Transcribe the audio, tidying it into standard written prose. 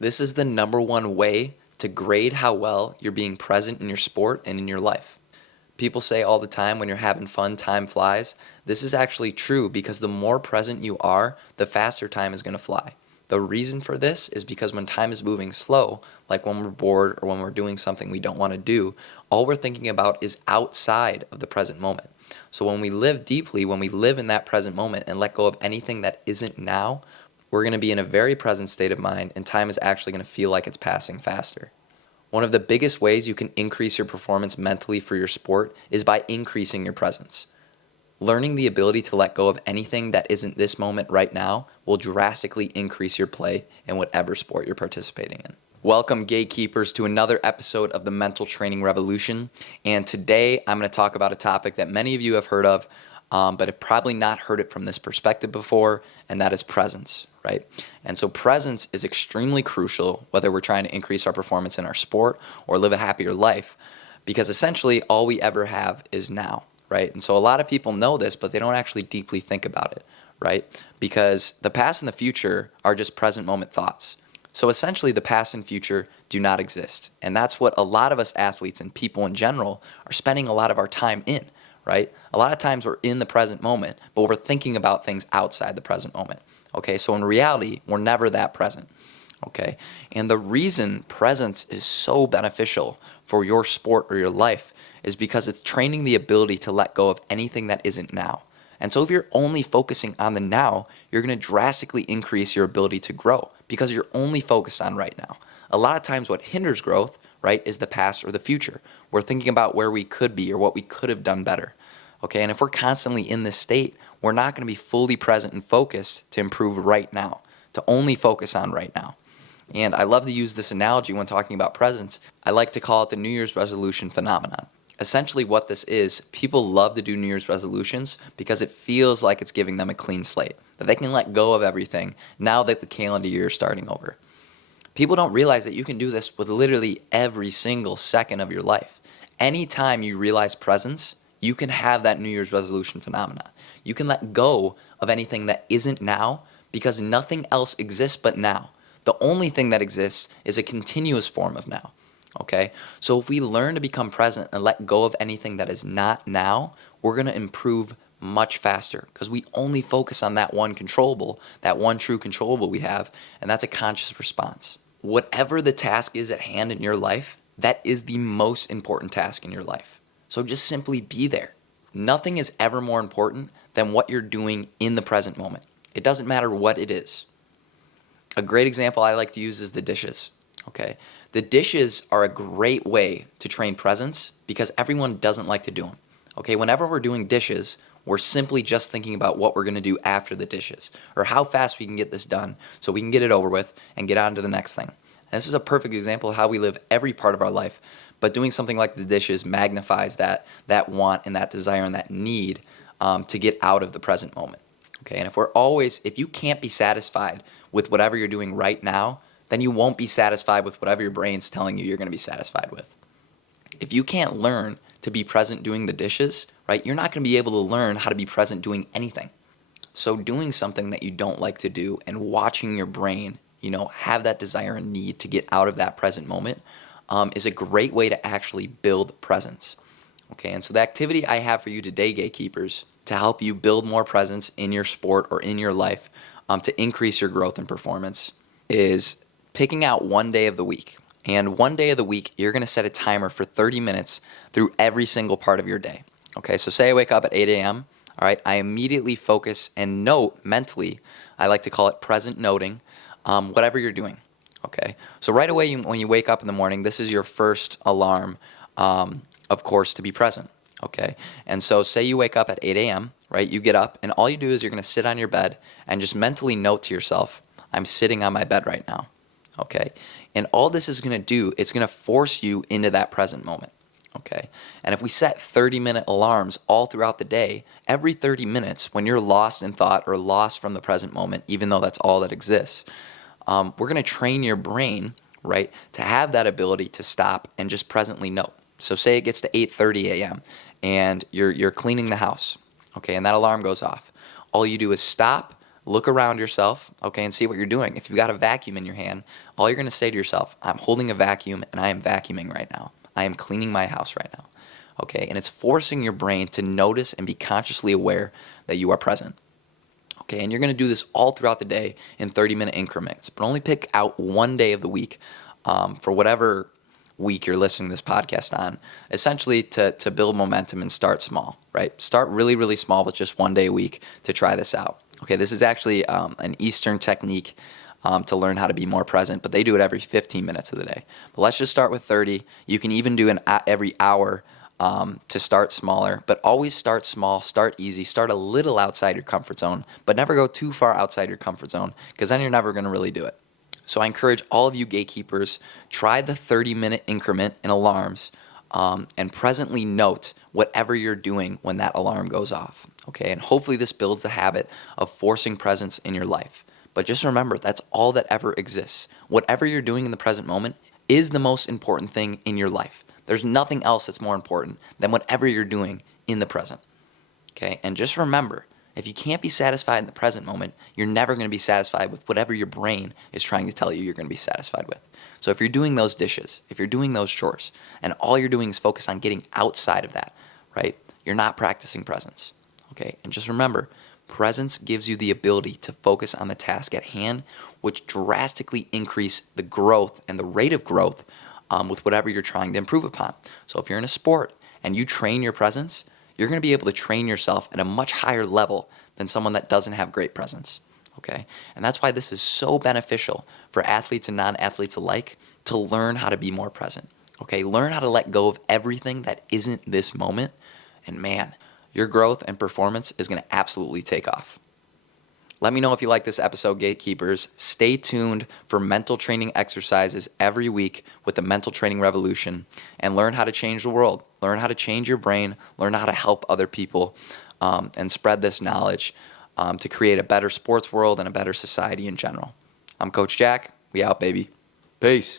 This is the number one way to grade how well you're being present in your sport and in your life. People say all the time when you're having fun, time flies. This is actually true because the more present you are, the faster time is going to fly. The reason for this is because when time is moving slow, like when we're bored or when we're doing something we don't want to do, all we're thinking about is outside of the present moment. So when we live deeply, when we live in that present moment and let go of anything that isn't now, we're going to be in a very present state of mind and time is actually going to feel like it's passing faster. One of the biggest ways you can increase your performance mentally for your sport is by increasing your presence. Learning the ability to let go of anything that isn't this moment right now will drastically increase your play in whatever sport you're participating in. Welcome, gatekeepers, to another episode of the Mental Training Revolution. And today I'm going to talk about a topic that many of you have heard of, but have probably not heard it from this perspective before, and that is presence, right? And so presence is extremely crucial whether we're trying to increase our performance in our sport or live a happier life, because essentially all we ever have is now, right? And so a lot of people know this, but they don't actually deeply think about it, right? Because the past and the future are just present moment thoughts. So essentially the past and future do not exist. And that's what a lot of us athletes and people in general are spending a lot of our time in, right? A lot of times we're in the present moment, but we're thinking about things outside the present moment. Okay, so in reality, we're never that present. Okay, and the reason presence is so beneficial for your sport or your life is because it's training the ability to let go of anything that isn't now. And so if you're only focusing on the now, you're going to drastically increase your ability to grow because you're only focused on right now. A lot of times what hinders growth, right, is the past or the future. We're thinking about where we could be or what we could have done better. Okay, and if we're constantly in this state, we're not going to be fully present and focused to improve right now, to only focus on right now. And I love to use this analogy when talking about presence. I like to call it the New Year's resolution phenomenon. Essentially what this is, people love to do New Year's resolutions because it feels like it's giving them a clean slate, that they can let go of everything now that the calendar year is starting over. People don't realize that you can do this with literally every single second of your life. Anytime you realize presence, you can have that New Year's resolution phenomena. You can let go of anything that isn't now because nothing else exists but now. The only thing that exists is a continuous form of now. Okay? So if we learn to become present and let go of anything that is not now, we're going to improve much faster because we only focus on that one controllable, that one true controllable we have, and that's a conscious response. Whatever the task is at hand in your life, that is the most important task in your life. So just simply be there. Nothing is ever more important than what you're doing in the present moment. It doesn't matter what it is. A great example I like to use is the dishes. Okay, the dishes are a great way to train presence because everyone doesn't like to do them. Okay, whenever we're doing dishes, we're simply just thinking about what we're going to do after the dishes or how fast we can get this done so we can get it over with and get on to the next thing. And this is a perfect example of how we live every part of our life, but doing something like the dishes magnifies that want and that desire and that need to get out of the present moment. Okay, and if you can't be satisfied with whatever you're doing right now, then you won't be satisfied with whatever your brain's telling you you're going to be satisfied with. If you can't learn to be present doing the dishes, right, you're not going to be able to learn how to be present doing anything. So doing something that you don't like to do and watching your brain, have that desire and need to get out of that present moment is a great way to actually build presence. Okay, and so the activity I have for you today, gatekeepers, to help you build more presence in your sport or in your life to increase your growth and performance is picking out one day of the week. And one day of the week, you're going to set a timer for 30 minutes through every single part of your day. Okay, so say I wake up at 8 a.m., all right, I immediately focus and note mentally, I like to call it present noting, whatever you're doing. Okay, so right away when you wake up in the morning, this is your first alarm, of course, to be present. Okay, and so say you wake up at 8 a.m., right, you get up, and all you do is you're going to sit on your bed and just mentally note to yourself, I'm sitting on my bed right now. Okay, and all this is going to do, it's going to force you into that present moment. Okay, and if we set 30-minute alarms all throughout the day, every 30 minutes when you're lost in thought or lost from the present moment, even though that's all that exists, we're going to train your brain, right, to have that ability to stop and just presently note. So say it gets to 8:30 a.m. and you're cleaning the house, okay, and that alarm goes off. All you do is stop, look around yourself, okay, and see what you're doing. If you've got a vacuum in your hand, all you're going to say to yourself, I'm holding a vacuum and I am vacuuming right now. I am cleaning my house right now, okay? And it's forcing your brain to notice and be consciously aware that you are present. Okay, and you're going to do this all throughout the day in 30-minute increments, but only pick out one day of the week for whatever week you're listening to this podcast on, essentially to build momentum and start small, right? Start really, really small with just one day a week to try this out. Okay, this is actually an Eastern technique to learn how to be more present, but they do it every 15 minutes of the day. But let's just start with 30. You can even do every hour to start smaller, but always start small, start easy, start a little outside your comfort zone, but never go too far outside your comfort zone because then you're never going to really do it. So I encourage all of you gatekeepers, try the 30-minute increment in alarms and presently note whatever you're doing when that alarm goes off. Okay, and hopefully this builds the habit of forcing presence in your life. But just remember, that's all that ever exists. Whatever you're doing in the present moment is the most important thing in your life. There's nothing else that's more important than whatever you're doing in the present. Okay, and just remember, if you can't be satisfied in the present moment, you're never going to be satisfied with whatever your brain is trying to tell you you're going to be satisfied with. So if you're doing those dishes, if you're doing those chores, and all you're doing is focus on getting outside of that, right, you're not practicing presence. Okay, and just remember, presence gives you the ability to focus on the task at hand, which drastically increase the growth and the rate of growth with whatever you're trying to improve upon. So if you're in a sport and you train your presence, you're going to be able to train yourself at a much higher level than someone that doesn't have great presence. Okay, and that's why this is so beneficial for athletes and non-athletes alike to learn how to be more present. Okay, learn how to let go of everything that isn't this moment, and man, your growth and performance is going to absolutely take off. Let me know if you like this episode, Gatekeepers. Stay tuned for mental training exercises every week with the Mental Training Revolution and learn how to change the world. Learn how to change your brain, learn how to help other people, and spread this knowledge to create a better sports world and a better society in general. I'm Coach Jack. We out, baby. Peace.